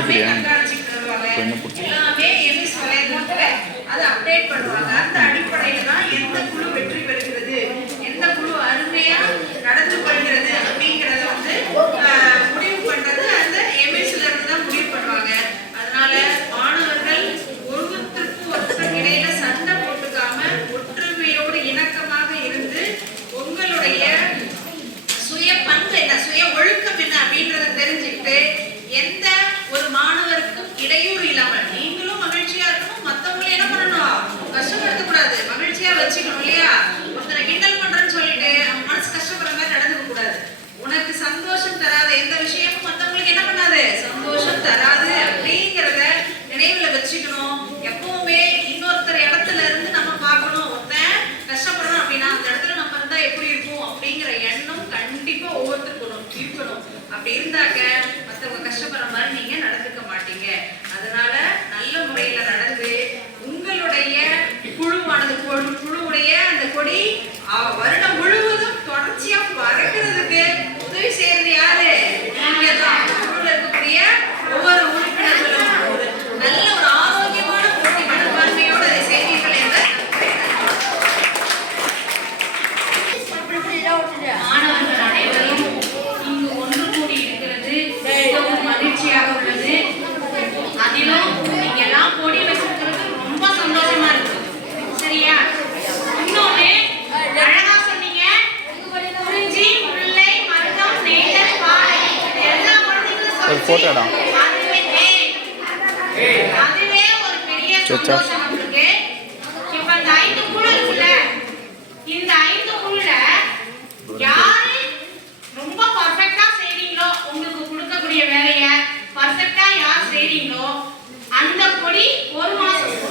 எல்லாமே கண்காணிச்சுட்டு வருவாங்க. எல்லாமே எமிஸ் வலைதளத்துல அதை அப்டேட் பண்ணுவாங்க. அந்த அடிப்படையில தான் எந்த குழு வெற்றி பெறுகிறது, எந்த குழு அருமையா நடந்து கொள்கிறது அப்படிங்கறத வந்து முடிவு பண்றது அந்த எம்எஸ்ல இருந்து தான் முடிவு பண்ணுவாங்க. அதனால மாணவர்கள் ஒருத்தருக்கு ஒருத்தர் இடையில சண்டை போட்டுக்காம ஒற்றுமையோடு இணக்கமாக இருந்து உங்களுடைய சுய பண்பு என்ன, சுய ஒழுக்கம் என்ன அப்படின்றத தெரிஞ்சுக்கிட்டு எந்த ஒரு மாணவருக்கும் இடையூறு இல்லாமல் நீங்களும் மகிழ்ச்சியா இருக்கணும், மத்தவங்களும் என்ன பண்ணணும், கஷ்டப்படுத்த கூடாது, மகிழ்ச்சியா வச்சுக்கணும் இல்லையா. ஒருத்தரை கிண்டல் பண்றேன்னு சொல்லிட்டு மனசு கஷ்டப்படுற மாதிரி நடந்துக்க கூடாது. உனக்கு சந்தோஷம் தராத எந்த விஷயமும் மத்தவங்களுக்கு என்ன பண்ணாது, சந்தோஷம் தராது அப்படிங்கிறத நினைவுல வச்சுக்கணும். எப்பவுமே இன்னொருத்தர் இடத்துல இருந்து நம்ம பார்க்கணும், ஒருத்தன் கஷ்டப்படுறோம் அப்படின்னா அந்த இடத்துல நம்ம இருந்தா எப்படி இருக்கும் அப்படிங்கிற எண்ணம் கண்டிப்பா ஒவ்வொருத்தருக்கும் இருக்கணும். அப்படி இருந்தாக்க மற்றவங்க கஷ்டப்படுற மாதிரி நீங்க நடந்துக்க மாட்டீங்க. அதனால நல்ல முறையில நடந்து உங்களுடைய குழுவானது குழுவுடைய அந்த கொடி வருடம் முழுவதும் தொடர்ச்சியா பறக்கிறதுக்கு உதவி செய்யறது யாரு, நீங்க தான். குழுவில் இருக்கக்கூடிய ஒவ்வொரு உறுப்பினர்களும் நல்ல ஒரு ஆரோக்கியமான போட்டி மனப்பான்மையோடு அதை செய்வீர்கள் என்று மாணவர்கள் அனைவரும் இங்கு ஒன்று கூடி இருக்கிறது மிகவும் மகிழ்ச்சியாக உள்ளது. அதிலும் நீங்க எல்லாம் கொடி வச்சிருக்கிறது ரொம்ப சந்தோஷமா இருக்கு. சரியா? இன்னொன்னு அழகா சொன்னீங்க, குறிஞ்சி, முல்லை, மருதம், நெய்தல், பாலை எல்லா குழந்தைகளும் சொல்லுங்க. அதுவே ஒரு பெரிய சந்தோஷம் நமக்கு. இப்ப இந்த 5 குழு இருக்குல்ல, இந்த 5 குழுல யாரு ரொம்ப பர்ஃபெக்ட்டா செய்றீங்களோ, உங்களுக்கு கொடுக்கக்கூடிய வேலையை பர்ஃபெக்ட்டா யார் செய்றீங்களோ அந்த கொடி ஒரு மாசம்